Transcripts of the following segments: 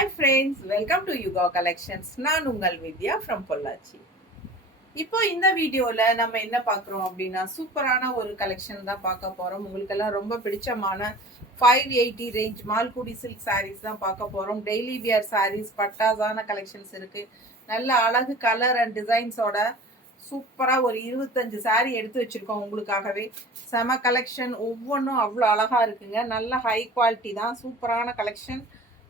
Hi friends, welcome to Yuga Collections. நான் உங்கள் வித்யா from Pollachi. இப்போ இந்த வீடியோல நம்ம என்ன பார்க்குறோம் அப்படின்னா சூப்பரான ஒரு கலெக்ஷன் தான் பார்க்க போறோம். உங்களுக்கெல்லாம் ரொம்ப பிடிச்சமான 580 ரேஞ்ச் மால்குடி சில்க் சாரீஸ் தான் பார்க்க போறோம். டெய்லி வியர் சாரீஸ் பட்டாசான கலெக்ஷன்ஸ் இருக்கு. நல்ல அழகு கலர் அண்ட் டிசைன்ஸோட சூப்பராக ஒரு 25 சாரீ எடுத்து வச்சுருக்கோம் உங்களுக்காகவே. செம கலெக்ஷன், ஒவ்வொன்றும் அவ்வளோ அழகாக இருக்குங்க. நல்ல ஹை குவாலிட்டி தான், சூப்பரான கலெக்ஷன்.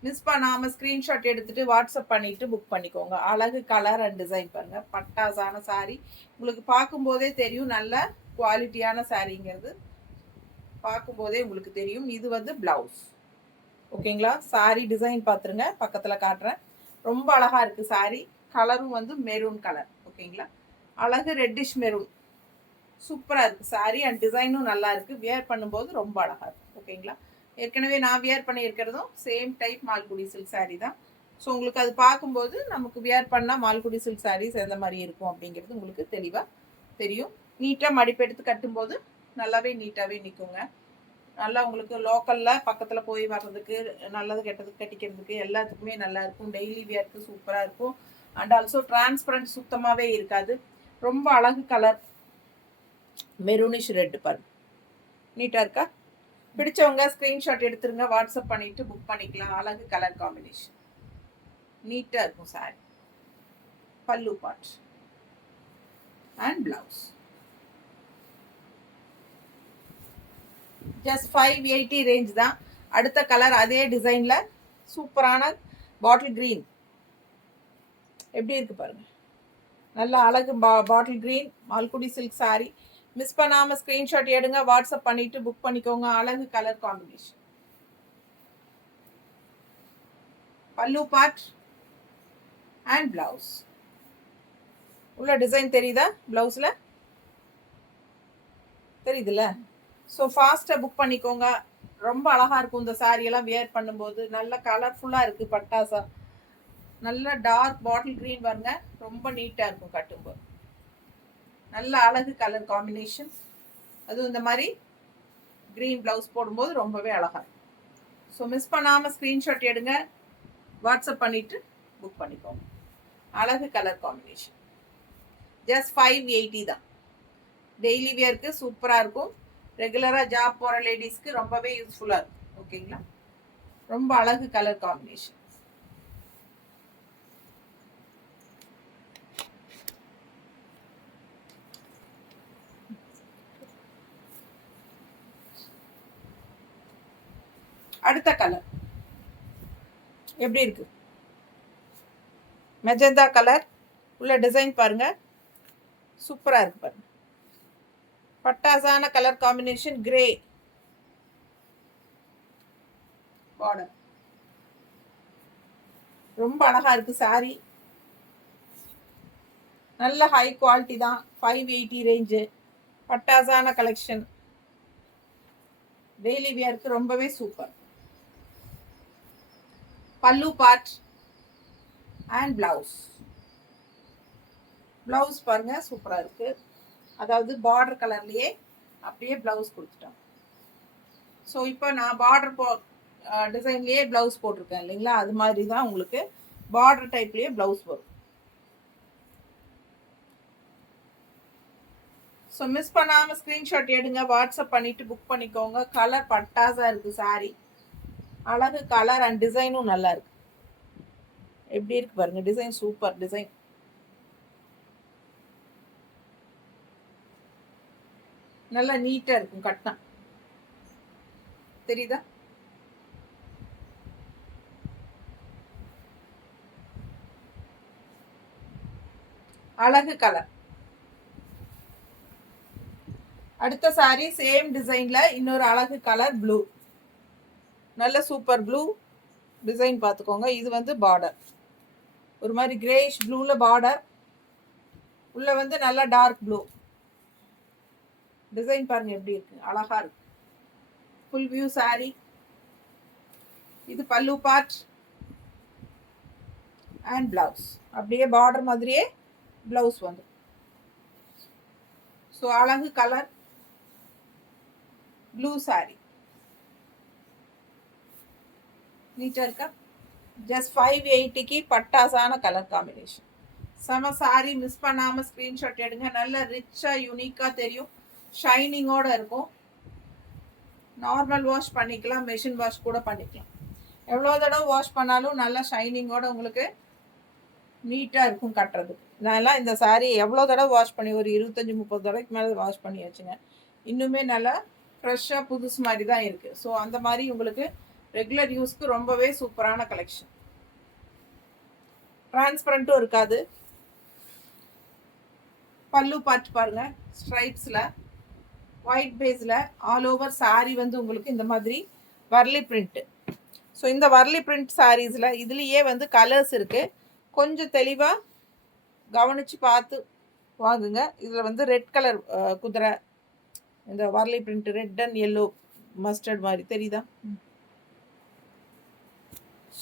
மிஸ் பண்ணாமல் ஸ்க்ரீன்ஷாட் எடுத்துகிட்டு வாட்ஸ்அப் பண்ணிவிட்டு புக் பண்ணிக்கோங்க. அழகு கலர் அண்ட் டிசைன் பாருங்கள், பட்டாசான சாரீ. உங்களுக்கு பார்க்கும்போதே தெரியும் நல்ல குவாலிட்டியான சாரீங்கிறது பார்க்கும்போதே உங்களுக்கு தெரியும். இது வந்து ப்ளவுஸ், ஓகேங்களா? சாரீ டிசைன் பார்த்துருங்க, பக்கத்தில் காட்டுறேன். ரொம்ப அழகாக இருக்குது சாரீ. கலரும் வந்து மெரூன் கலர், ஓகேங்களா? அழகு ரெட்டிஷ் மெரூன், சூப்பராக இருக்குது சாரீ அண்ட் டிசைனும் நல்லா இருக்குது. வியர் பண்ணும்போது ரொம்ப அழகாக இருக்குது, ஓகேங்களா? ஏற்கனவே நான் வியர் பண்ணியிருக்கிறதும் same type Malgudi silk sari தான். ஸோ உங்களுக்கு அது பார்க்கும்போது நமக்கு வியர் பண்ணால் மால்குடி சில்க் சாரீஸ் எந்த மாதிரி இருக்கும் அப்படிங்கிறது உங்களுக்கு தெளிவாக தெரியும். நீட்டாக மடிப்பெடுத்து கட்டும்போது நல்லாவே நீட்டாகவே நிற்குங்க. நல்லா உங்களுக்கு லோக்கலில் பக்கத்தில் போய் வர்றதுக்கு, நல்லது கெட்டதுக்கு கட்டிக்கிறதுக்கு எல்லாத்துக்குமே நல்லா இருக்கும். டெய்லி வியருக்கு சூப்பராக இருக்கும். அண்ட் ஆல்சோ டிரான்ஸ்பரண்ட் சுத்தமாகவே இருக்காது. ரொம்ப அழகு கலர், மெரூனிஷ் ரெட் பாருங்க, நீட்டாக இருக்கா? பிடிச்சவங்க ஸ்க்ரீன்ஷாட் எடுத்துருங்க, வாட்ஸ்அப் பண்ணிவிட்டு புக் பண்ணிக்கலாம். அழகு கலர் காம்பினேஷன், நீட்டாக இருக்கும் சாரி. பல்லு part and blouse. Just 580 range தான். அடுத்த கலர் அதே டிசைனில் சூப்பரான பாட்டில் க்ரீன், எப்படி இருக்கு பாருங்க. நல்ல அழகு bottle green Malgudi silk sorry. Miss பண்ணாமல் ஸ்க்ரீன்ஷாட் எடுங்க, வாட்ஸ்அப் பண்ணிவிட்டு புக் பண்ணிக்கோங்க. அழகு கலர் காம்பினேஷன். பல்லு பார்ட் அண்ட் பிளவுஸ். உள்ள டிசைன் தெரியுதா? பிளவுஸில் தெரியுதுல்ல? ஸோ ஃபாஸ்ட்டாக புக் பண்ணிக்கோங்க. ரொம்ப அழகாக இருக்கும் இந்த சாரியெல்லாம் வியர் பண்ணும்போது. நல்ல கலர்ஃபுல்லாக இருக்குது பட்டாசா. நல்ல டார்க் பாட்டில் க்ரீன் பாருங்க, ரொம்ப நீட்டாக இருக்கும் கட்டும்போது. நல்ல அழகு கலர் காம்பினேஷன். அதுவும் இந்த மாதிரி க்ரீன் ப்ளவுஸ் போடும்போது ரொம்பவே அழகாக இருக்கும். ஸோ மிஸ் பண்ணாமல் ஸ்க்ரீன்ஷாட் எடுங்க, வாட்ஸ்அப் பண்ணிவிட்டு புக் பண்ணிக்கோங்க. அழகு கலர் காம்பினேஷன். ஜஸ்ட் 580 தான். டெய்லி வியருக்கு சூப்பராக இருக்கும். ரெகுலராக ஜாப் போகிற லேடிஸ்க்கு ரொம்பவே யூஸ்ஃபுல்லாக இருக்கும், ஓகேங்களா? ரொம்ப அழகு கலர் காம்பினேஷன். அடுத்த கலர் எப்படி இருக்கு? Magenta colour. உள்ள டிசைன் பாருங்க, சூப்பராக இருக்கு பாருங்க. பட்டாசான கலர் காம்பினேஷன். கிரே பார்டர், ரொம்ப அழகா இருக்கு சாரி. நல்ல ஹை குவாலிட்டி தான். 580 ரேஞ்சு, பட்டாசான கலெக்ஷன். டெய்லி வியருக்கு ரொம்பவே சூப்பர். பல்லு பார்ட் அண்ட் பிளவுஸ். பிளவுஸ் பாருங்க, சூப்பராக இருக்கு. அதாவது பார்டர் கலர்லேயே அப்படியே பிளவுஸ் கொடுத்துட்டோம். ஸோ இப்போ நான் பார்டர் டிசைன்லேயே பிளவுஸ் போட்டிருக்கேன் இல்லைங்களா? அது மாதிரி தான் உங்களுக்கு பார்டர் டைப்லேயே பிளவுஸ் வரும். ஸோ மிஸ் பண்ணாமல் ஸ்க்ரீன்ஷாட் எடுங்க, வாட்ஸ்அப் பண்ணிவிட்டு புக் பண்ணிக்கோங்க. கலர் பட்டாசாக இருக்குது சாரி. அழகு கலர் அண்ட் டிசைனும் நல்லா இருக்கு. எப்படி இருக்கு பாருங்க, டிசைன் சூப்பர் டிசைன். நல்லா நீட்டாக இருக்கும் கட்டினா, தெரியுதா? அழகு கலர். அடுத்த சாரி சேம் டிசைன்ல இன்னொரு அழகு கலர் ப்ளூ. நல்ல சூப்பர் ப்ளூ டிசைன் பார்த்துக்கோங்க. இது வந்து பார்டர் ஒரு மாதிரி கிரேஷ் ப்ளூல பார்டர். உள்ள வந்து நல்லா டார்க் ப்ளூ டிசைன் பாருங்க, எப்படி இருக்கு, அழகா இருக்கு. Full view sari. இது பல்லு பார்ட் அண்ட் பிளவுஸ். அப்படியே பார்டர் மாதிரியே பிளவுஸ் வந்து. ஸோ அழகு கலர் ப்ளூ சாரி. நீட்டாக இருக்கா? ஜஸ்ட் 580க்கு பட்டாசான கலர் காம்பினேஷன். செம சாரி, மிஸ் பண்ணாமல் ஸ்க்ரீன்ஷாட் எடுங்க. நல்ல ரிச்சாக யூனிக்காக தெரியும், ஷைனிங்கோடு இருக்கும். நார்மல் வாஷ் பண்ணிக்கலாம், மெஷின் வாஷ் கூட பண்ணிக்கலாம். எவ்வளோ தடவை வாஷ் பண்ணாலும் நல்லா ஷைனிங்கோட உங்களுக்கு நீட்டாக இருக்கும் கட்டுறதுக்கு. நான்லாம் இந்த சாரீ எவ்வளோ தடவை வாஷ் பண்ணி, ஒரு 25-30 தடவைக்கு மேலே வாஷ் பண்ணி வச்சுங்க. இன்னுமே நல்லா ஃப்ரெஷ்ஷாக புதுசு மாதிரி தான் இருக்குது. ஸோ அந்த மாதிரி உங்களுக்கு ரெகுலர் யூஸ்க்கு ரொம்பவே சூப்பரான கலெக்ஷன். டிரான்ஸ்பரண்ட்டும் இருக்காது. பல்லு பார்த்து பாருங்கள், ஸ்ட்ரைப்ஸில் ஒயிட் பேஸில் ஆல் ஓவர் சாரீ வந்து உங்களுக்கு இந்த மாதிரி வர்லி பிரிண்ட்டு. ஸோ இந்த வர்லி பிரிண்ட் சாரீஸில் இதுலேயே வந்து கலர்ஸ் இருக்குது. கொஞ்சம் தெளிவாக கவனித்து பார்த்து வாங்குங்க. இதில் வந்து ரெட் கலர் குதிரை, இந்த Warli print red and yellow mustard மாதிரி தெரியுதா?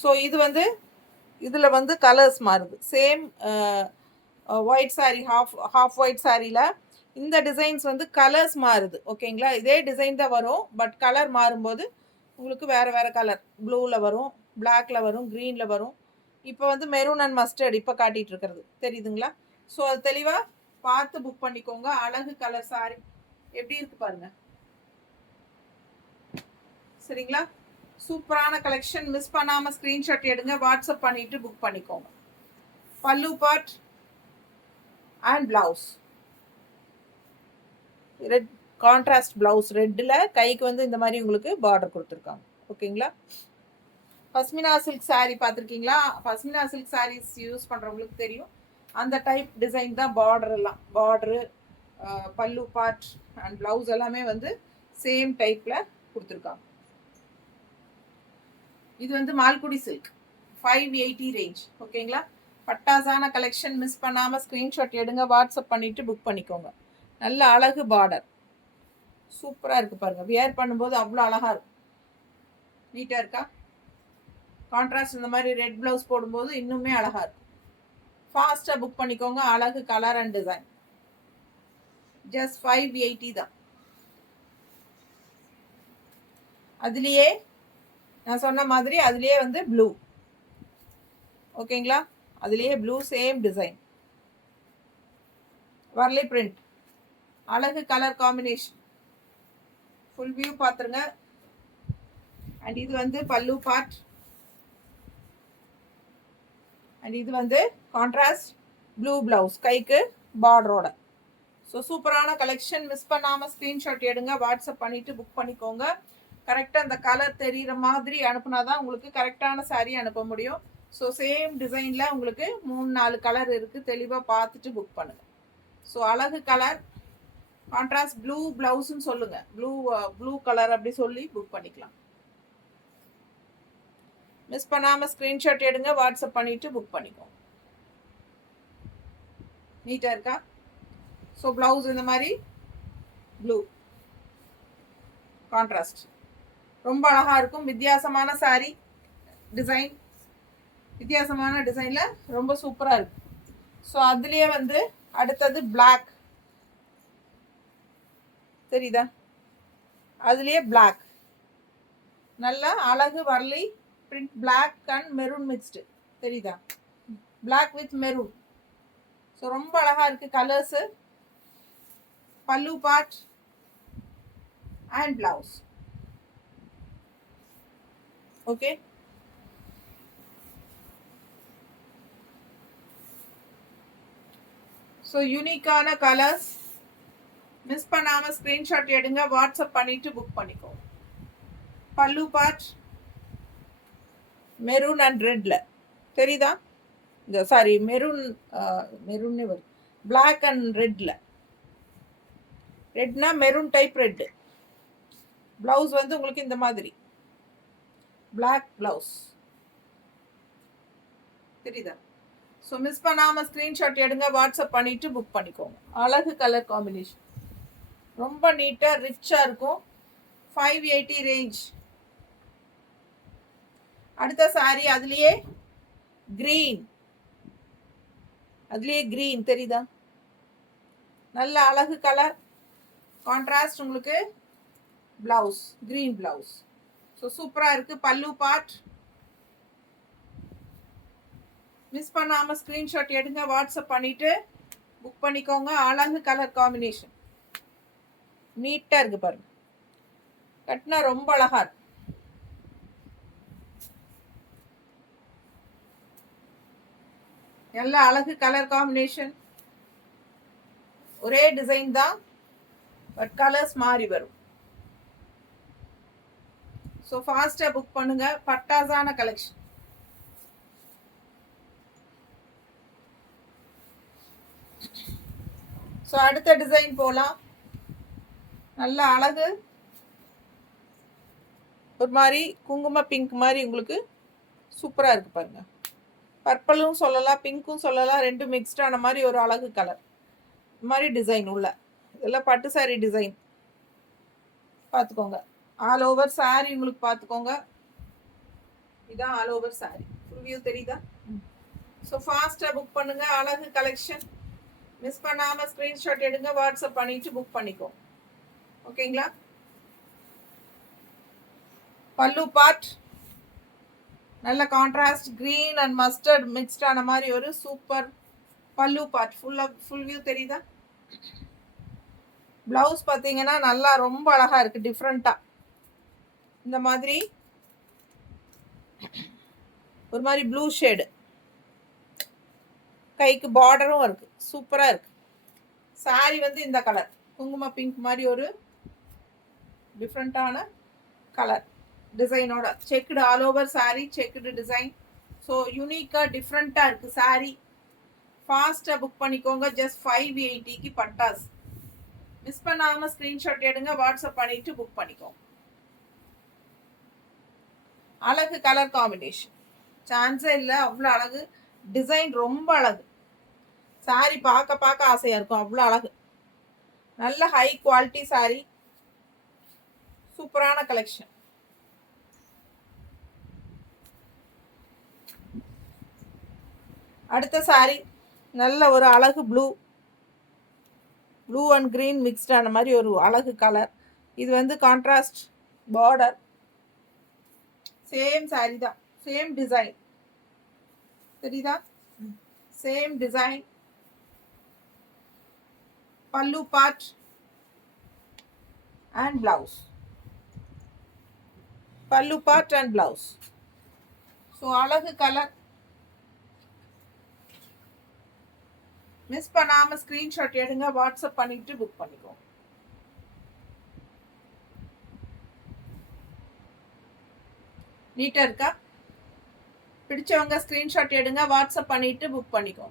ஸோ இது வந்து இதில் வந்து கலர்ஸ் மாறுது. Same white sari, half white சாரியில் இந்த டிசைன்ஸ் வந்து கலர்ஸ் மாறுது. ஓகேங்களா? இதே டிசைன் தான் வரும், பட் கலர் மாறும்போது உங்களுக்கு வேறு வேறு கலர், ப்ளூவில் வரும், பிளாக்ல வரும், க்ரீனில் வரும். இப்போ வந்து மெரூன் அண்ட் மஸ்டர்ட் இப்போ காட்டிகிட்டு இருக்கிறது தெரியுதுங்களா? ஸோ அது தெளிவாக பார்த்து புக் பண்ணிக்கோங்க. அழகு கலர் சாரி எப்படி இருக்கு பாருங்க. சரிங்களா? சூப்பரான கலெக்ஷன். மிஸ் பண்ணாமல் ஸ்க்ரீன்ஷாட் எடுங்க, வாட்ஸ்அப் பண்ணிட்டு புக் பண்ணிக்கோங்க. பல்லு part and blouse red contrast blouse, ரெட்டில் கைக்கு வந்து இந்த மாதிரி உங்களுக்கு பார்டர் கொடுத்துருக்காங்க. ஓகேங்களா? பஸ்மினா சில்க் சாரீ பார்த்துருக்கீங்களா? பஸ்மினா சில்க் சாரீஸ் யூஸ் பண்ணுறவங்களுக்கு தெரியும். அந்த டைப் டிசைன் தான் பார்டர் எல்லாம். பார்டரு, பல்லு பார்ட் அண்ட் ப்ளவுஸ் எல்லாமே வந்து சேம் டைப்பில் கொடுத்துருக்காங்க. இது வந்து மால்குடி சில்க் 580 ரேஞ்ச். ஓகேங்களா? பட்டாசான கலெக்ஷன். மிஸ் பண்ணாமல் ஸ்க்ரீன்ஷாட் எடுங்க, வாட்ஸ்அப் பண்ணிவிட்டு புக் பண்ணிக்கோங்க. நல்ல அழகு பார்டர், சூப்பராக இருக்குது பாருங்கள். வியர் பண்ணும்போது அவ்வளோ அழகாக இருக்கும். நீட்டாக இருக்கா? கான்ட்ராஸ்ட் இந்த மாதிரி ரெட் ப்ளவுஸ் போடும்போது இன்னுமே அழகாக இருக்கும். ஃபாஸ்ட்டாக புக் பண்ணிக்கோங்க. அழகு கலர் அண்ட் டிசைன். ஜஸ்ட் 580 தான். அதுலேயே நான் சொன்ன மாதிரி அதுலேயே வந்து ப்ளூ. ஓகேங்களா? அதுலேயே blue, same design, Warli print, அழகு கலர் காம்பினேஷன். ஃபுல் வியூ பார்த்துருங்க. அண்ட் இது வந்து பல்லு பார்ட், அண்ட் இது வந்து கான்ட்ராஸ்ட் ப்ளூ ப்ளவுஸ் கைக்கு பார்டரோட. ஸோ சூப்பரான கலெக்ஷன். மிஸ் பண்ணாமல் ஸ்க்ரீன்ஷாட் எடுங்க, வாட்ஸ்அப் பண்ணிவிட்டு புக் பண்ணிக்கோங்க. கரெக்டாக அந்த கலர் தெரிகிற மாதிரி அனுப்புனா தான் உங்களுக்கு கரெக்டான சாரீ அனுப்ப முடியும். ஸோ சேம் டிசைனில் உங்களுக்கு 3-4 கலர் இருக்குது. தெளிவாக பார்த்துட்டு புக் பண்ணுங்கள். ஸோ அழகு கலர், கான்ட்ராஸ்ட் ப்ளூ ப்ளவுஸ்ன்னு சொல்லுங்கள், ப்ளூ கலர் அப்படி சொல்லி புக் பண்ணிக்கலாம். மிஸ் பண்ணாமல் ஸ்க்ரீன்ஷாட் எடுங்க, வாட்ஸ்அப் பண்ணிவிட்டு புக் பண்ணிக்கோங்க. நீட்டாக இருக்கா? ஸோ ப்ளவுஸ் இந்த மாதிரி ப்ளூ கான்ட்ராஸ்ட் ரொம்ப அழகாக இருக்கும். வித்தியாசமான சாரீ டிசைன், வித்தியாசமான டிசைனில் ரொம்ப சூப்பராக இருக்கும். ஸோ அதுலேயே வந்து அடுத்தது பிளாக் தெரியுதா? அதுலேயே பிளாக், நல்ல அழகு Warli print, black and maroon mixed தெரியுதா? Black with maroon. ஸோ ரொம்ப அழகாக இருக்குது கலர்ஸு. பல்லு part and blouse. Okay, so யூனிக்கான கலர்ஸ். மிஸ் பண்ணாமல் ஸ்க்ரீன்ஷாட் எடுங்க, வாட்ஸ்அப் பண்ணிவிட்டு புக் பண்ணிக்கோங்க. பல்லு பார்ட் மெரூன் அண்ட் ரெட்டில் தெரியுதா? இந்த சாரி மெரூன்னே வரும், பிளாக் அண்ட் ரெட்டில். ரெட்னா மெரூன் டைப் ரெட்டு. ப்ளவுஸ் வந்து உங்களுக்கு இந்த மாதிரி பிளாக் ப்ளவுஸ் தெரியுதா? ஸோ மிஸ் பண்ணாமல் ஸ்க்ரீன்ஷாட் எடுங்க, வாட்ஸ்அப் பண்ணிவிட்டு புக் பண்ணிக்கோங்க. அழகு கலர் காம்பினேஷன், ரொம்ப நீட்டாக ரிச்சாக இருக்கும். 580 ரேஞ்ச். அடுத்த சாரி அதுலேயே க்ரீன், அதுலேயே க்ரீன் தெரியுதா? நல்ல அழகு கலர், கான்ட்ராஸ்ட் உங்களுக்கு ப்ளவுஸ், க்ரீன் ப்ளவுஸ். ஸோ சூப்பராக இருக்குது. பல்லு பார்ட் மிஸ் பண்ணாமல் ஸ்க்ரீன்ஷாட் எடுங்க, வாட்ஸ்அப் பண்ணிவிட்டு புக் பண்ணிக்கோங்க. அழகு கலர் காம்பினேஷன், நீட்டாக இருக்குது பாருங்க. கட்டினா ரொம்ப அழகாக இருக்கு. நல்ல அழகு கலர் காம்பினேஷன். ஒரே டிசைன் தான், பட் கலர்ஸ் மாறி வரும். ஸோ ஃபாஸ்ட்டாக புக் பண்ணுங்க. பட்டாசான கலெக்ஷன். ஸோ அடுத்த டிசைன் போகலாம். நல்ல அழகு ஒரு மாதிரி குங்கும பிங்க் மாதிரி உங்களுக்கு சூப்பராக இருக்குது பாருங்கள். பர்பிளும் சொல்லலாம், பிங்க்கும் சொல்லலாம், ரெண்டும் மிக்ஸ்டான மாதிரி ஒரு அழகு கலர். இந்த மாதிரி டிசைன் உள்ள இதெல்லாம் பட்டு சாரீ டிசைன் பார்த்துக்கோங்க. ஆல் ஓவர் சாரீ உங்களுக்கு பார்த்துக்கோங்க. இதான் all over sari. Full view தெரியுதா? ஸோ ஃபாஸ்ட்டாக புக் பண்ணுங்க. அழகு கலெக்ஷன். மிஸ் பண்ணாமல் ஸ்க்ரீன்ஷாட் எடுங்க, வாட்ஸ்அப் பண்ணிட்டு புக் பண்ணிக்கோ. ஓகேங்களா? பல்லு பார்ட் நல்ல கான்ட்ராஸ்ட் கிரீன் அண்ட் மஸ்டர்ட் மிக்ஸ்டான மாதிரி ஒரு சூப்பர் பல்லு பார்ட். ஃபுல் வியூ தெரியுதா? ப்ளவுஸ் பார்த்தீங்கன்னா நல்லா ரொம்ப அழகாக இருக்குது, டிஃப்ரெண்ட்டாக. இந்த மாதிரி ஒரு மாதிரி ப்ளூ ஷேடு, கைக்கு பார்டரும் இருக்குது, சூப்பராக இருக்குது. சாரி வந்து இந்த கலர் குங்கும பிங்க் மாதிரி ஒரு டிஃப்ரெண்ட்டான கலர் டிசைனோட. Checked all over sari, checked design. So யூனிக்காக டிஃப்ரெண்ட்டாக இருக்குது சாரி. ஃபாஸ்ட்டாக புக் பண்ணிக்கோங்க. ஜஸ்ட் 580க்கு பட்டாஸ். மிஸ் பண்ணாமல் ஸ்க்ரீன்ஷாட் எடுங்க, வாட்ஸ்அப் பண்ணிட்டு புக் பண்ணிக்கோங்க. அழகு கலர் காம்பினேஷன், சான்ஸே இல்லை, அவ்வளோ அழகு. டிசைன் ரொம்ப அழகு. சாரி பார்க்க பார்க்க ஆசையாக இருக்கும், அவ்வளோ அழகு. நல்ல ஹை குவாலிட்டி சாரி, சூப்பரான கலெக்ஷன். அடுத்த சாரி நல்ல ஒரு அழகு ப்ளூ அண்ட் கிரீன் மிக்ஸ்டான மாதிரி ஒரு அழகு கலர். இது வந்து கான்ட்ராஸ்ட் பார்டர். சேம் சாரி தான், சேம் டிசைன் தெரியுதா? Same design. பல்லு பார்ட் அண்ட் பிளவுஸ். பல்லு பார்ட் அண்ட் பிளவுஸ். ஸோ அழகு கலர். மிஸ் பண்ணாமல் ஸ்க்ரீன்ஷாட் எடுங்க, வாட்ஸ்அப் பண்ணிட்டு புக் பண்ணிக்கோ. நீட்டாக இருக்கா? பிடிச்சவங்க ஸ்க்ரீன்ஷாட் எடுங்க, வாட்ஸ்அப் பண்ணிட்டு புக் பண்ணிக்கோ.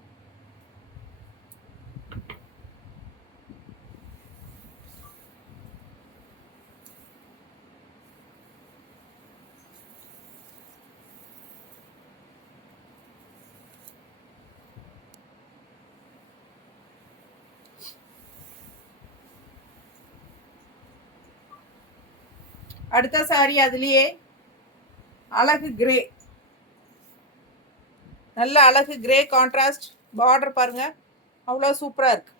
அடுத்த சாரி அதுலயே அழகு கிரே, நல்ல அழகு கிரே கான்ட்ராஸ்ட். பார்டர் பாருங்க, அவ்வளோ சூப்பராக இருக்கு.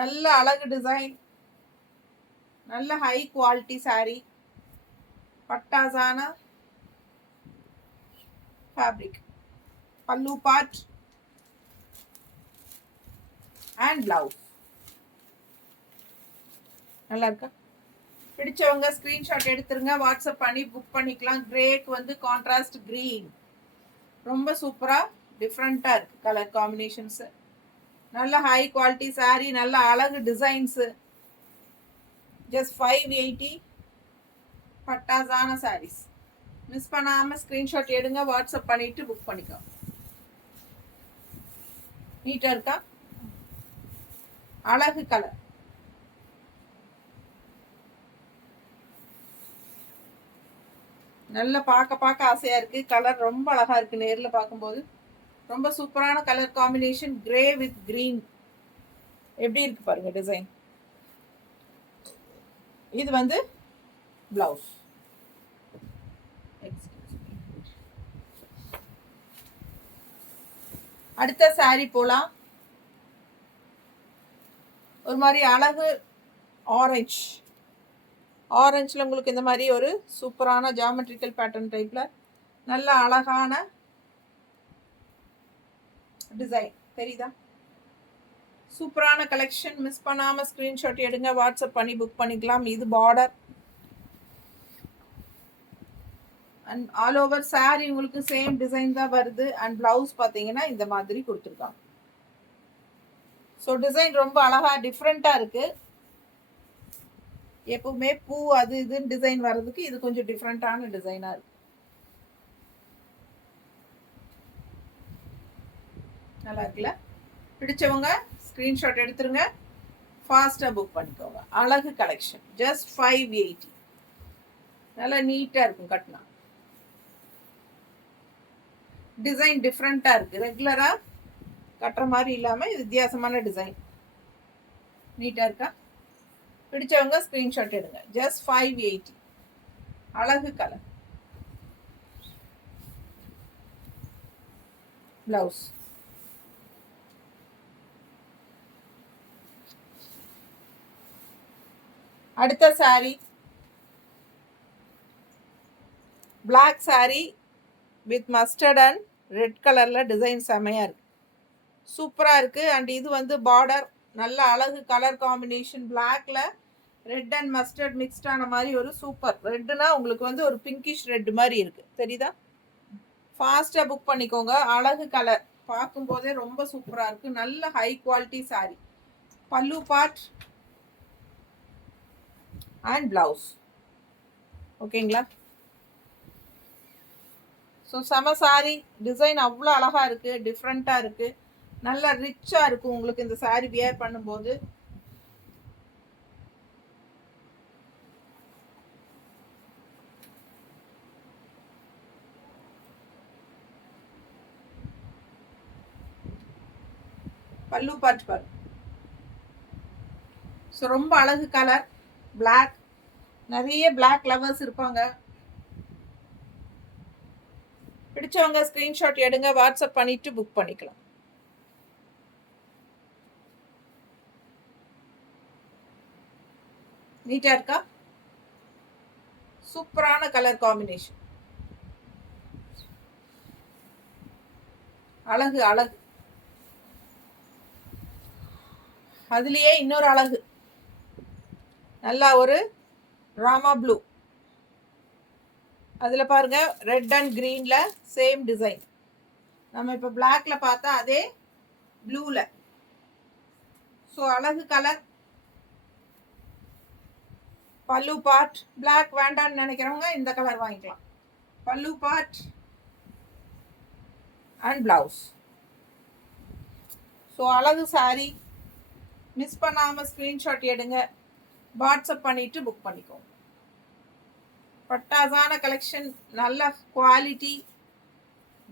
நல்ல அழகு டிசைன், நல்ல ஹை குவாலிட்டி சாரி. பட்டாசான ஃபேப்ரிக். பல்லு பார்ட் அண்ட் பிளவுஸ். நல்லா இருக்கா? பிடிச்சவங்க ஸ்க்ரீன்ஷாட் எடுத்துருங்க, வாட்ஸ்அப் பண்ணி புக் பண்ணிக்கலாம். கிரேக்கு வந்து கான்ட்ராஸ்ட் கிரீன், ரொம்ப சூப்பராக டிஃப்ரெண்ட்டாக இருக்குது கலர் காம்பினேஷன்ஸு. நல்ல ஹை குவாலிட்டி சாரீ, நல்ல அழகு டிசைன்ஸு. ஜஸ்ட் 580 பட்டாசான சாரீஸ். மிஸ் பண்ணாமல் ஸ்க்ரீன்ஷாட் எடுங்க, வாட்ஸ்அப் பண்ணிவிட்டு புக் பண்ணிக்கோ. நீட்டாக இருக்கா? அழகு கலர். நல்ல பார்க்க ஆசையாக இருக்குது. கலர் ரொம்ப அழகாக இருக்குது, நேரில் பார்க்கும்போது ரொம்ப சூப்பரான colour combination. Grey with green எப்படி இருக்குது பாருங்கள் டிசைன். இது வந்து பிளவுஸ். அடுத்த சாரி போலாம். ஒரு மாதிரி அழகு ஆரஞ்சில் உங்களுக்கு இந்த மாதிரி ஒரு சூப்பரான ஜாமெட்ரிக்கல் பேட்டர்ன் டைப்பில் நல்ல அழகான டிசைன் தெரியுதா? சூப்பரான கலெக்ஷன். மிஸ் பண்ணாமல் ஸ்க்ரீன்ஷாட் எடுங்க, வாட்ஸ்அப் பண்ணி புக் பண்ணிக்கலாம். இது border and all over sorry உங்களுக்கு சேம் டிசைன் தான் வருது. அண்ட் பிளவுஸ் பார்த்தீங்கன்னா இந்த மாதிரி கொடுத்துருக்காங்க. ஸோ டிசைன் ரொம்ப அழகாக டிஃப்ரெண்ட்டாக இருக்குது. எப்பவுமே பூ அது இதுன்னு டிசைன் வர்றதுக்கு இது கொஞ்சம் டிஃப்ரெண்ட்டான டிசைனாக இருக்கு. நல்லா இருக்குல்ல? பிடிச்சவங்க ஸ்க்ரீன்ஷாட் எடுத்துருங்க, ஃபாஸ்ட்டாக புக் பண்ணிக்கோங்க. அழகு கலெக்ஷன், ஜஸ்ட் 580. நல்லா நீட்டாக இருக்கும் கட்டினா. டிசைன் டிஃப்ரெண்ட்டாக இருக்குது, ரெகுலராக கட்டுற மாதிரி இல்லாமல் இது வித்தியாசமான டிசைன். நீட்டாக இருக்கா? பிடிச்சவங்க ஸ்க்ரீன்ஷாட் எடுங்க, ஜஸ்ட் 580. அழகு கலர். பிளவுஸ் அடுத்த sari black sari with mustard and red கலரில் டிசைன் செமையாக இருக்குது, சூப்பராக இருக்குது. அண்ட் இது வந்து பார்டர் நல்ல அழகு கலர் காம்பினேஷன். பிளாக்ல ரெட் அண்ட் மஸ்டர்ட் மிக்ஸ்டான மாதிரி ஒரு சூப்பர். ரெட்டுனா உங்களுக்கு வந்து ஒரு பிங்கிஷ் ரெட் மாதிரி இருக்குது, தெரியுதா? ஃபாஸ்ட்டாக புக் பண்ணிக்கோங்க. அழகு கலர், பார்க்கும்போதே ரொம்ப சூப்பராக இருக்குது. நல்ல ஹை குவாலிட்டி சாரி. பல்லு பார்ட் அண்ட் பிளவுஸ் ஓகேங்களா? ஸோ செம சாரி. டிசைன் அவ்வளோ அழகாக இருக்குது, டிஃப்ரெண்ட்டாக இருக்குது, நல்லா ரிச்சாக இருக்கும் உங்களுக்கு இந்த சாரி வியர் பண்ணும்போது. பல்லு பார்ட் பாரு. ஸோ ரொம்ப அழகு கலர் பிளாக். நிறைய பிளாக் லவர்ஸ் இருப்பாங்க. பிடிச்சவங்க ஸ்க்ரீன்ஷாட் எடுங்க, வாட்ஸ்அப் பண்ணிட்டு புக் பண்ணிக்கலாம். நீட்டா இருக்கா? சூப்பரான கலர் காம்பினேஷன். அழகு அழகு. அதுலயே இன்னொரு அழகு, நல்லா ஒரு ராமா ப்ளூ. அதில் பாருங்க ரெட் அண்ட் க்ரீன்ல சேம் டிசைன். நம்ம இப்போ பிளாக்ல பார்த்தா அதே ப்ளூல. ஸோ அழகு கலர். பல்லு பார்ட் பிளாக் வேண்டான்னு நினைக்கிறவங்க இந்த கலர் வாங்கிக்கலாம். பல்லு பார்ட் அண்ட் பிளவுஸ். ஸோ அழகு சாரி. மிஸ் பண்ணாமல் ஸ்க்ரீன்ஷாட் எடுங்க, வாட்ஸ்அப் பண்ணிட்டு புக் பண்ணிக்கோங்க. பட்டாசான கலெக்ஷன், நல்ல குவாலிட்டி,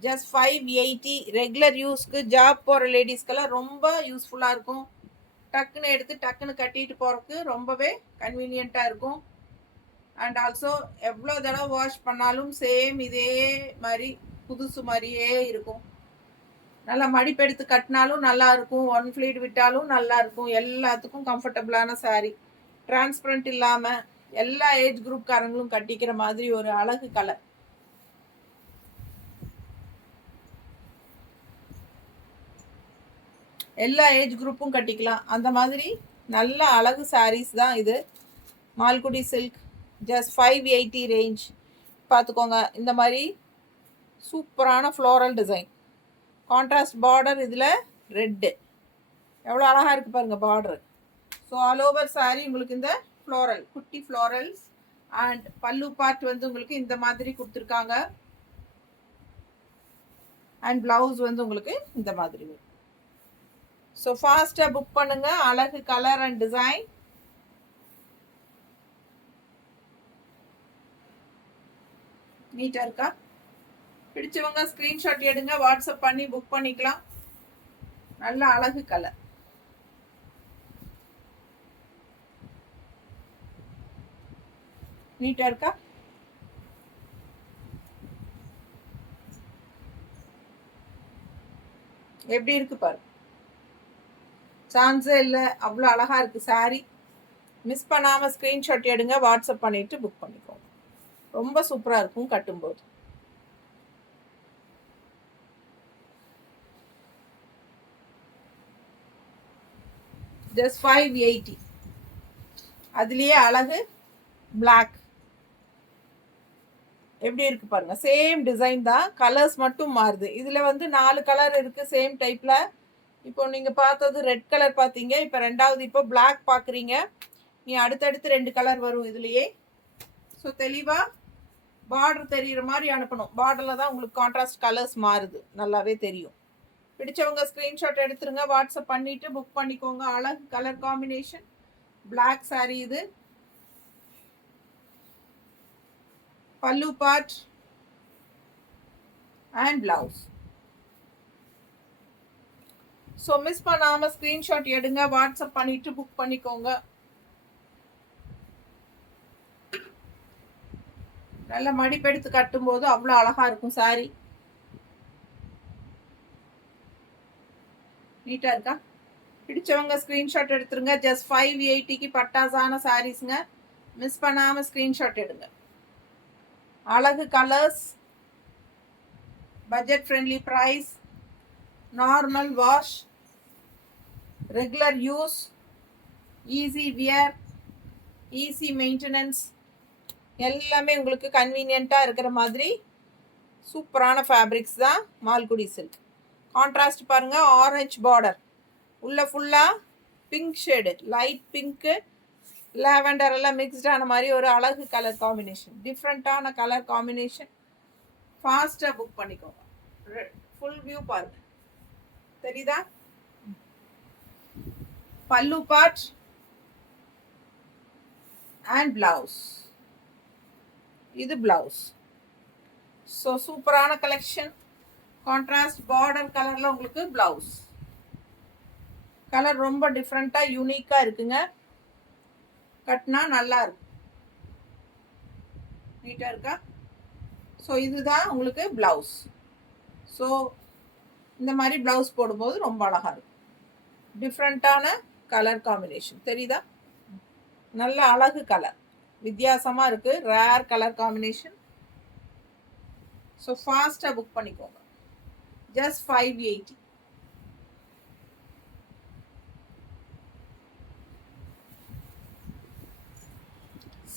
ஜஸ்ட் 580. ரெகுலர் யூஸ்க்கு ஜாப் போகிற லேடிஸ்க்கெல்லாம் ரொம்ப யூஸ்ஃபுல்லாக இருக்கும். டக்குன்னு எடுத்து டக்குன்னு கட்டிட்டு போகிறதுக்கு ரொம்பவே கன்வீனியண்ட்டாக இருக்கும். அண்ட் ஆல்சோ எவ்வளோ தடவை வாஷ் பண்ணாலும் சேம் இதே மாதிரி புதுசு மாதிரியே இருக்கும். நல்லா மடிப்பெடுத்து கட்டினாலும் நல்லா இருக்கும், ஒன் ஃப்ளீட் விட்டாலும் நல்லா இருக்கும். எல்லாத்துக்கும் கம்ஃபர்டபுளான சாரீ, டிரான்ஸ்பரண்ட் இல்லாமல் எல்லா ஏஜ் குரூப்காரங்களும் கட்டிக்கிற மாதிரி ஒரு அழகு கலர். எல்லா ஏஜ் குரூப்பும் கட்டிக்கலாம் அந்த மாதிரி நல்ல அழகு சாரீஸ் தான் இது. Malgudi silk, just 580 range. பார்த்துக்கோங்க, இந்த மாதிரி சூப்பரான ஃப்ளோரல் டிசைன், கான்ட்ராஸ்ட் பார்டர். இதில் ரெட்டு எவ்வளோ அழகாக இருக்குது பாருங்கள் border. So all over sari உங்களுக்கு இந்த ஃப்ளோரல், குட்டி ஃப்ளோரல்ஸ். அண்ட் பல்லு பார்ட் வந்து உங்களுக்கு இந்த மாதிரி கொடுத்துருக்காங்க. அண்ட் பிளவுஸ் வந்து உங்களுக்கு இந்த மாதிரி. ஸோ ஃபாஸ்ட்டாக புக் பண்ணுங்க. அழகு கலர் அண்ட் டிசைன். நீட்டாக இருக்கா? பிடிச்சவங்க ஸ்க்ரீன்ஷாட் எடுங்க, வாட்ஸ்அப் பண்ணி புக் பண்ணிக்கலாம். நல்ல அழகு கலர். நீட்டா இருக்கா? எப்படி இருக்கு பாரு, சான்ஸே இல்லை, அவ்வளோ அழகா இருக்கு சாரி. மிஸ் பண்ணாமல் ஸ்க்ரீன்ஷாட் எடுங்க, வாட்ஸ்அப் பண்ணிட்டு புக் பண்ணிக்கோங்க. ரொம்ப சூப்பராக இருக்கும் கட்டும்போது. ஜஸ்ட் 580. அதுலேயே அழகு பிளாக் எப்படி இருக்கு பாருங்க. சேம் டிசைன் தான், கலர்ஸ் மட்டும் மாறுது. இதில் வந்து 4 கலர் இருக்குது சேம் டைப்பில். இப்போ நீங்கள் பார்த்தது ரெட் கலர் பார்த்தீங்க, இப்போ ரெண்டாவது இப்போ பிளாக் பார்க்குறீங்க. நீ அடுத்தடுத்து 2 கலர் வரும் இதுலேயே. ஸோ தெளிவாக பார்டர் தெரிகிற மாதிரி அனுப்பணும். பார்டரில் தான் உங்களுக்கு கான்ட்ராஸ்ட் கலர்ஸ் மாறுது, நல்லாவே தெரியும். பிடிச்சவங்க ஸ்க்ரீன்ஷாட் எடுத்துருங்க, வாட்ஸ்அப் பண்ணிவிட்டு புக் பண்ணிக்கோங்க. அழகு கலர் காம்பினேஷன், பிளாக் சாரீ இது. பல்லு part and blouse. So miss பண்ணாமல் ஸ்க்ரீன்ஷாட் எடுங்க, வாட்ஸ்அப் பண்ணிவிட்டு புக் பண்ணிக்கோங்க. நல்ல மடிப்பெடுத்து கட்டும்போது அவ்வளோ அழகாக இருக்கும் சாரி. நீட்டாக இருக்கா? பிடிச்சவங்க ஸ்க்ரீன்ஷாட் எடுத்துருங்க. ஜஸ்ட் 580க்கு பட்டாசான சாரீஸுங்க. மிஸ் பண்ணாமல் ஸ்க்ரீன்ஷாட் எடுங்க. அழகு colours, budget friendly price, normal wash, regular use, easy wear, easy maintenance, எல்லாமே உங்களுக்கு கன்வீனியண்ட்டாக இருக்கிற மாதிரி சூப்பரான ஃபேப்ரிக்ஸ் தான் மால்குடி சில்க். கான்ட்ராஸ்ட் பாருங்கள், ஆரஞ்ச் பார்டர், உள்ள ஃபுல்லாக pink shade, light pink lavender எல்லாம் மிக்ஸ்டான மாதிரி ஒரு அழகு கலர் காம்பினேஷன், டிஃப்ரெண்ட்டான கலர் காம்பினேஷன். ஃபாஸ்ட்டாக புக் பண்ணிக்கோங்க. ஃபுல் வியூ பாருங்க, தெரியுதா? Pallu part and blouse. இது பிளவுஸ். ஸோ சூப்பரான கலெக்ஷன். கான்ட்ராஸ்ட் பார்டர் கலரில் உங்களுக்கு பிளவுஸ். கலர் ரொம்ப டிஃப்ரெண்ட்டாக யூனிக்காக இருக்குங்க. கட்டினா நல்லா இருக்கும். நீட்டாக இருக்கா? ஸோ இதுதான் உங்களுக்கு பிளவுஸ். ஸோ இந்த மாதிரி பிளவுஸ் போடும்போது ரொம்ப அழகாக இருக்கும். டிஃப்ரெண்ட்டான கலர் காம்பினேஷன் தெரியுதா? நல்ல அழகு கலர், வித்தியாசமாக இருக்குது, ரேர் கலர் காம்பினேஷன். ஸோ ஃபாஸ்ட்டாக புக் பண்ணிக்கோங்க. ஜஸ்ட் 580.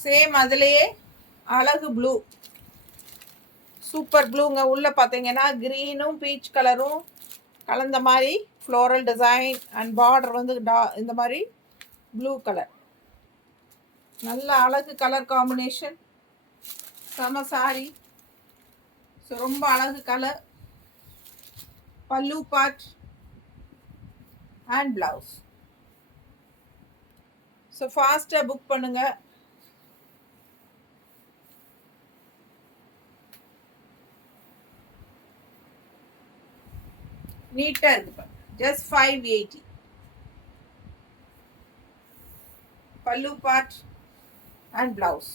சேம் அதுலேயே அழகு ப்ளூ, சூப்பர் ப்ளூங்க. உள்ளே பார்த்தீங்கன்னா க்ரீனும் பீச் கலரும் கலந்த மாதிரி ஃப்ளோரல் டிசைன் அண்ட் பார்டர் வந்து இந்த மாதிரி ப்ளூ கலர். நல்ல அழகு கலர் காம்பினேஷன், செம சாரி. ஸோ ரொம்ப அழகு கலர். பல்லு பார்ட் அண்ட் பிளவுஸ். ஸோ ஃபாஸ்ட்டாக புக் பண்ணுங்க. நீட்டாக இருக்கு. ஜஸ்ட் 580. பல்லு பார்ட் அண்ட் பிளவுஸ்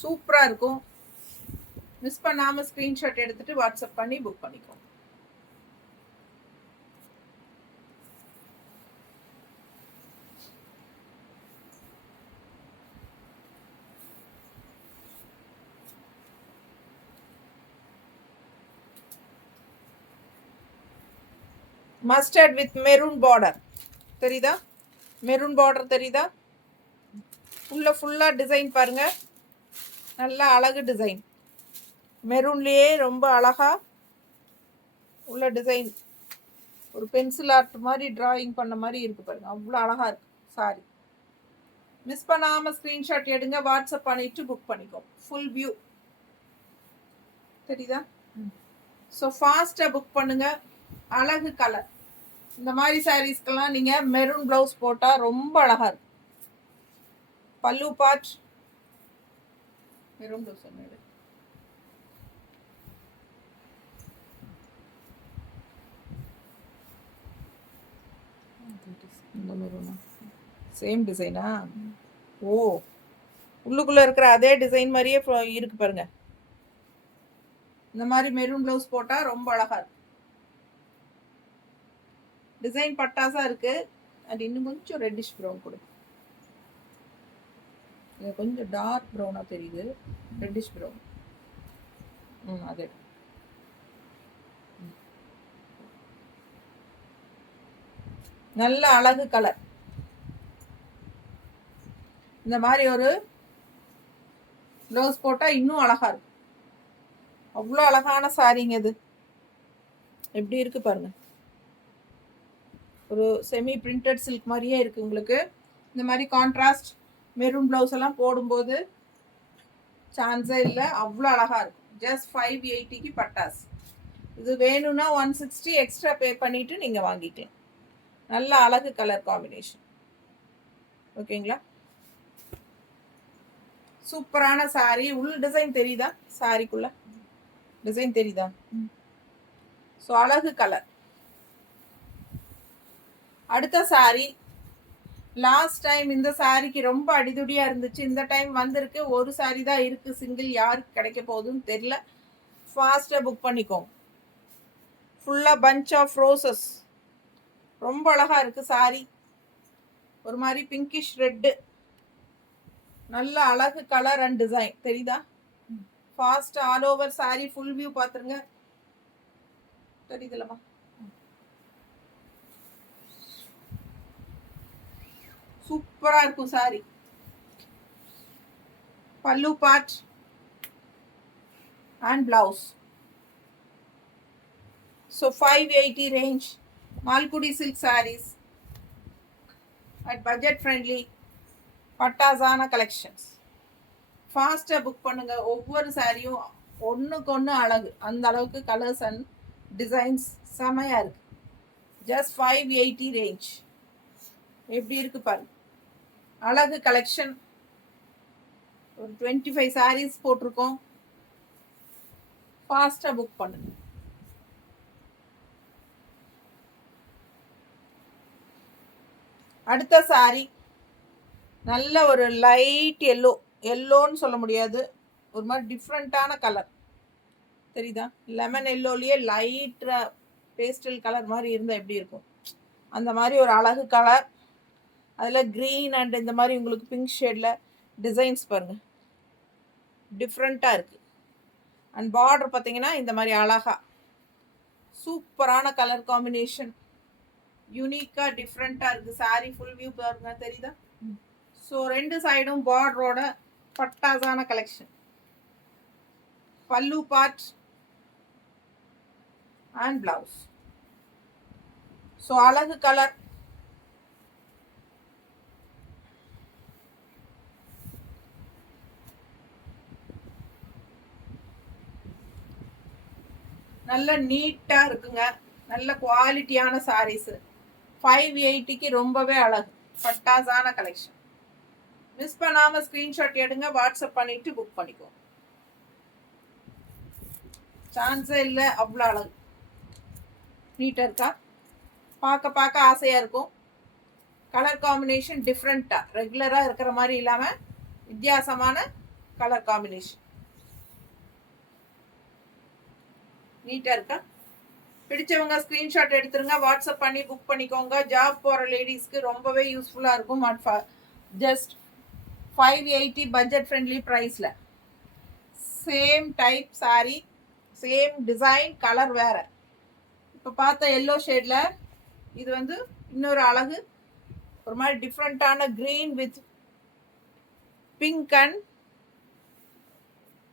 சூப்பராக இருக்கும். மிஸ் பண்ணாமல் ஸ்க்ரீன்ஷாட் எடுத்துட்டு வாட்ஸ்அப் பண்ணி புக் பண்ணிக்கோங்க. மஸ்டர்ட் வித் மெரூன் பார்டர் தெரியுதா? மெரூன் பார்டர் தெரியுதா? உள்ள ஃபுல்லாக டிசைன் பாருங்க, நல்ல அழகு டிசைன். மெரூன்லேயே ரொம்ப அழகா உள்ள டிசைன், ஒரு பென்சில் ஆர்ட் மாதிரி டிராயிங் பண்ண மாதிரி இருக்கு பாருங்க, அவ்வளோ அழகா இருக்கு சாரி. மிஸ் பண்ணாமல் ஸ்க்ரீன்ஷாட் எடுங்க, வாட்ஸ்அப் பண்ணிட்டு புக் பண்ணிக்கோ. ஃபுல் வியூ தெரியுதா? ஸோ ஃபாஸ்ட்டாக புக் பண்ணுங்க. அழகு கலர். இந்த மாதிரி சாரீஸ்க்கெல்லாம் நீங்கள் மெரூன் ப்ளவுஸ் போட்டால் ரொம்ப அழகாக இருக்கும். பல்லு பார்ட் மெரூன் ப்ளவுஸ் என்னது? இந்த மெரூனா? சேம் டிசைனா? ஓ, உள்ளுக்குள்ளே இருக்கிற அதே டிசைன் மாதிரியே இருக்கு பாருங்க. இந்த மாதிரி மெரூன் ப்ளவுஸ் போட்டால் ரொம்ப அழகாக இருக்கும். டிசைன் பட்டாசா இருக்கு. அது இன்னும் கொஞ்சம் ரெட்டிஷ் ப்ரௌன் கொடுக்கும். இது கொஞ்சம் டார்க் ப்ரௌனாக தெரியுது, ரெட்டிஷ் ப்ரௌன். அதே நல்ல அழகு கலர். இந்த மாதிரி ஒரு ப்ளவுஸ் போட்டால் இன்னும் அழகா இருக்கும். அவ்வளோ அழகான சாரீங்க இது. எப்படி இருக்கு பாருங்க. ஒரு செமி பிரிண்டட் சில்க் மாதிரியே இருக்கு உங்களுக்கு. இந்த மாதிரி கான்ட்ராஸ்ட் மெரூன் ப்ளவுஸ் எல்லாம் போடும்போது சான்ஸே இல்லை, அவ்வளோ அழகா இருக்கும். ஜஸ்ட் 580க்கு பட்டாஸ். இது வேணும்னா 160 எக்ஸ்ட்ரா பே பண்ணிட்டு நீங்க வாங்கிக்கலாம். நல்ல அழகு கலர் காம்பினேஷன். ஓகேங்களா? சூப்பரான சாரி. உள் டிசைன் தெரியுதா? சாரிக்குள்ள டிசைன் தெரியுதா? ஸோ அழகு கலர். அடுத்த சாரி. லாஸ்ட் டைம் இந்த சாரிக்கு ரொம்ப அடிதுடியா இருந்துச்சு. இந்த டைம் வந்திருக்கு. ஒரு சாரி தான் இருக்கு சிங்கிள். யாருக்கு கிடைக்க போகுதுன்னு தெரியல. ஃபாஸ்ட்டாக புக் பண்ணிக்கோங்க. ஃபுல்லாக பஞ்ச் ஆஃப் ரோசஸ். ரொம்ப அழகா இருக்கு சாரி. ஒரு மாதிரி பிங்கிஷ் ரெட்டு. நல்ல அழகு கலர் அண்ட் டிசைன் தெரியுதா? Fast all over sorry full view பார்த்துருங்க. தெரியுதுலமா? சூப்பரா இருக்கும் சாரி. பல்லு part and blouse. So 580 range Malkudi silk sarees at budget friendly பட்டாசான collections. ஃபாஸ்ட்டாக புக் பண்ணுங்க. ஒவ்வொரு சாரியும் ஒன்றுக்கு ஒன்று அழகு. அந்த அளவுக்கு கலர்ஸ் அண்ட் டிசைன்ஸ் செமையாக இருக்கு. Just 580 range. எப்படி இருக்கு பாருங்க. அழகு கலெக்ஷன். ஒரு 25 சாரீஸ் போட்டிருக்கோம். ஃபாஸ்ட்டாக புக் பண்ணுங்க. அடுத்த சாரி நல்ல ஒரு லைட் எல்லோ. எல்லோன்னு சொல்ல முடியாது, ஒரு மாதிரி டிஃப்ரெண்ட்டான கலர் தெரியுதா? லெமன் எல்லோலேயே லைட் பேஸ்டல் கலர் மாதிரி இருந்தால் எப்படி இருக்கும், அந்த மாதிரி ஒரு அழகு கலர். அதில் க்ரீன் அண்ட் இந்த மாதிரி உங்களுக்கு பிங்க் ஷேடில் டிசைன்ஸ் பாருங்கள், டிஃப்ரெண்ட்டாக இருக்குது. அண்ட் பார்டர் பார்த்தீங்கன்னா இந்த மாதிரி அழகா சூப்பரான கலர் காம்பினேஷன். யூனிக்காக டிஃப்ரெண்ட்டாக இருக்குது. சாரி ஃபுல் வியூ பாருங்க, தெரியுதா? ஸோ ரெண்டு சைடும் பார்டரோட பட்டாசான கலெக்ஷன். பல்லு பார்ட் அண்ட் பிளவுஸ். ஸோ அழகு கலர். நல்ல நீட்டாக இருக்குங்க. நல்ல குவாலிட்டியான சாரீஸு. 580க்கு ரொம்பவே அழகு. பட்டாசான கலெக்ஷன். மிஸ் பண்ணாமல் ஸ்க்ரீன்ஷாட் எடுங்க, வாட்ஸ்அப் பண்ணிட்டு புக் பண்ணிக்கோ. சான்ஸே இல்லை, அவ்வளோ அழகு. நீட்டாக இருக்கா? பார்க்க பார்க்க ஆசையாக இருக்கும். கலர் காம்பினேஷன் டிஃப்ரெண்ட்டாக, ரெகுலராக இருக்கிற மாதிரி இல்லாமல் வித்தியாசமான கலர் காம்பினேஷன். நீட்டாக இருக்கா? பிடிச்சவங்க ஸ்க்ரீன்ஷாட் எடுத்துருங்க, வாட்ஸ்அப் பண்ணி புக் பண்ணிக்கோங்க. ஜாப் போகிற லேடிஸ்க்கு ரொம்பவே யூஸ்ஃபுல்லாக இருக்கும். ஜஸ்ட் 580 பட்ஜெட் ஃப்ரெண்ட்லி ப்ரைஸில். Same type sorry, same design, colour வேறு. இப்போ பார்த்த எல்லோ ஷேடில் இது வந்து இன்னொரு அழகு. ஒரு மாதிரி டிஃப்ரெண்ட்டான green with pink and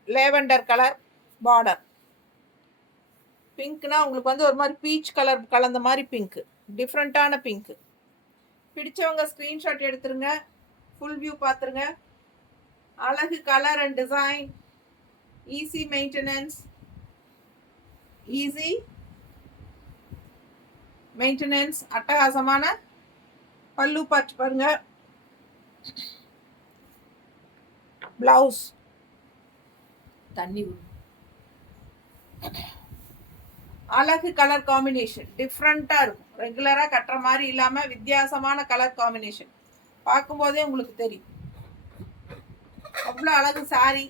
lavender colour border. பிங்க்னா உங்களுக்கு வந்து ஒரு மாதிரி பீச் கலர் கலந்த மாதிரி பிங்க்கு, டிஃப்ரெண்ட்டான பிங்க்கு. பிடிச்சவங்க ஸ்க்ரீன்ஷாட் எடுத்துருங்க, ஃபுல் வியூ பார்த்துருங்க. அழகு colour and design, easy maintenance. அட்டகாசமான பல்லு பார்த்து பாருங்க. பிளவுஸ் தண்ணி. அழகு கலர் காம்பினேஷன், டிஃப்ரெண்ட்டாக இருக்கும். ரெகுலராக கட்டுற மாதிரி இல்லாமல் வித்தியாசமான கலர் காம்பினேஷன். பார்க்கும்போதே உங்களுக்கு தெரியும் அவ்வளோ அழகு சாரி.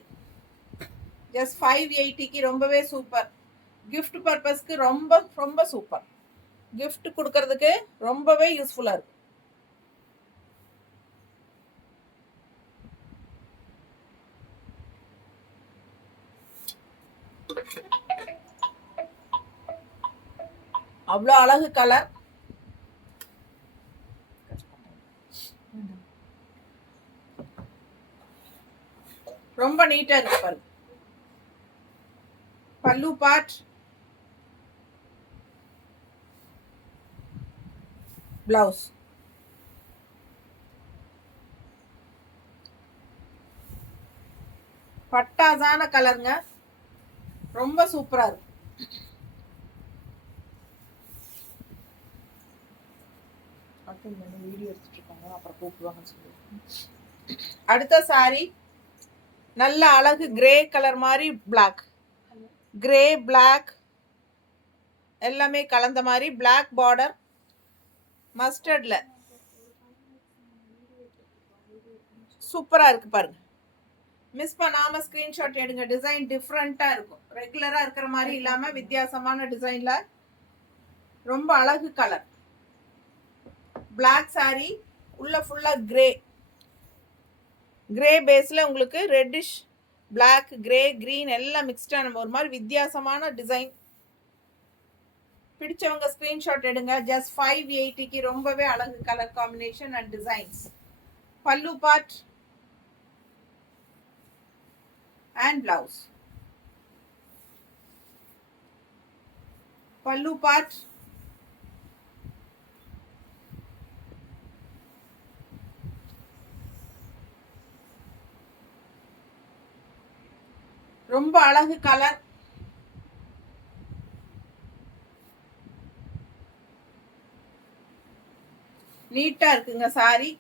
ஜஸ்ட் 580க்கு ரொம்பவே சூப்பர். கிஃப்ட் பர்பஸ்க்கு ரொம்ப ரொம்ப சூப்பர். கிஃப்ட் கொடுக்கறதுக்கு ரொம்பவே யூஸ்ஃபுல்லாக இருக்கும். அவ்வளோ அழகு கலர். நீட்டா இருக்கு பாருங்க. பல்லு பார்ட், பிளவுஸ். பட்டாசான கலருங்க, ரொம்ப சூப்பரா இருக்கு. வீடியோ எடுத்துட்டு இருக்காங்க, அப்புறம் கூப்பிடுவாங்கன்னு சொல்லி. அடுத்த சாரி நல்ல அழகு கிரே கலர் மாதிரி, பிளாக், கிரே பிளாக் எல்லாமே கலந்த மாதிரி, பிளாக் பார்டர், மஸ்டர்ட்ல சூப்பரா இருக்கு பாருங்க. மிஸ் பண்ணாம ஸ்கிரீன்ஷாட் எடுங்க. டிசைன் டிஃப்ரெண்டா இருக்கும், ரெகுலரா இருக்கிற மாதிரி இல்லாம வித்தியாசமான டிசைன்ல ரொம்ப அழகு கலர். பிளாக் சாரி, உள்ள ஃபுல்லா கிரே, கிரே பேஸ்ல உங்களுக்கு ரெட்டிஷ், பிளாக், கிரே, கிரீன் எல்லாம் மிக்ஸ்டான ஒரு மாதிரி வித்தியாசமான டிசைன். பிடிச்சவங்க ஸ்கிரீன்ஷாட் எடுங்க. ஜஸ்ட் 580க்கு ரொம்பவே அழகு colour combination and designs. Pallu part and blouse. Pallu part, ரொம்ப அழகு கலர். நீட்டா இருக்குங்க சாரி.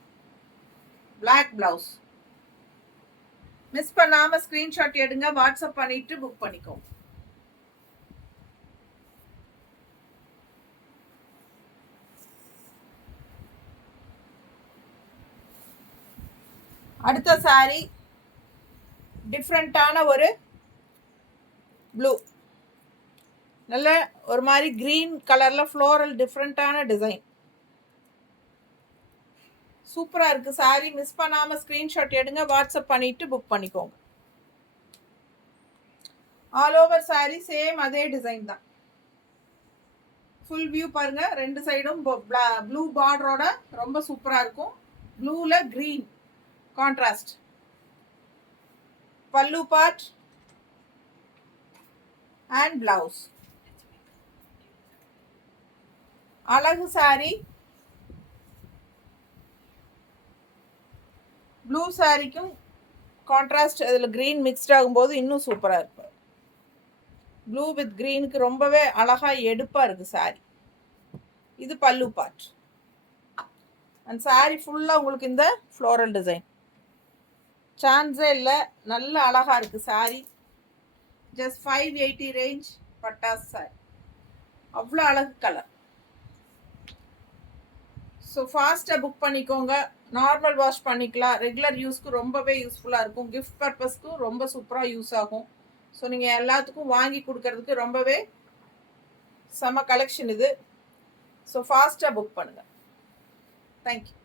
Black blouse. மிஸ் பண்ணாம ஸ்கிரீன்ஷாட் எடுங்க, வாட்ஸ்அப் பண்ணிட்டு புக் பண்ணிக்கோங்க. அடுத்த சாரி டிஃப்ரெண்டான ஒரு ப்ளூ, நல்ல ஒரு மாதிரி கிரீன் கலர்ல ஃப்ளோரல் டிஃப்ரெண்டான டிசைன். சூப்பரா இருக்கு சாரி. மிஸ் பண்ணாம ஸ்கிரீன்ஷாட் எடுங்க, வாட்ஸ்அப் பண்ணிட்டு புக் பண்ணிக்கோங்க. ஆல் ஓவர் சாரி சேம் அதே டிசைன் தான். ஃபுல் வியூ பாருங்க. ரெண்டு சைடும் ப்ளூ பார்டரோட ரொம்ப சூப்பரா இருக்கும். ப்ளூல கிரீன் கான்ட்ராஸ்ட். பல்லு பார்ட் அண்ட் பிளவுஸ். அழகு சாரி. ப்ளூ சாரிக்கும் கான்ட்ராஸ்ட் அதில் கிரீன் மிக்ஸ்ட் ஆகும்போது இன்னும் சூப்பராக இருக்கும். ப்ளூ வித் கிரீனுக்கு ரொம்பவே அழகாக எடுப்பாக இருக்குது சாரி. இது பல்லு பார்ட் அண்ட் சாரி ஃபுல்லாக உங்களுக்கு இந்த ஃப்ளோரல் டிசைன். சான்ஸே இல்லை, நல்ல அழகாக இருக்குது சாரி. ஜஸ்ட் 580 ரேஞ்ச் பட்டாஸ் சாரி. அவ்வளோ அழகு கலர். ஸோ ஃபாஸ்ட்டாக புக் பண்ணிக்கோங்க. நார்மல் வாஷ் பண்ணிக்கலாம். ரெகுலர் யூஸ்க்கு ரொம்பவே யூஸ்ஃபுல்லாக இருக்கும். கிஃப்ட் பர்பஸ்க்கும் ரொம்ப சூப்பராக யூஸ் ஆகும். ஸோ நீங்கள் எல்லாத்துக்கும் வாங்கி கொடுக்கறதுக்கு ரொம்பவே செம கலெக்ஷன் இது. ஸோ ஃபாஸ்ட்டாக புக் பண்ணுங்கள். தேங்க்யூ.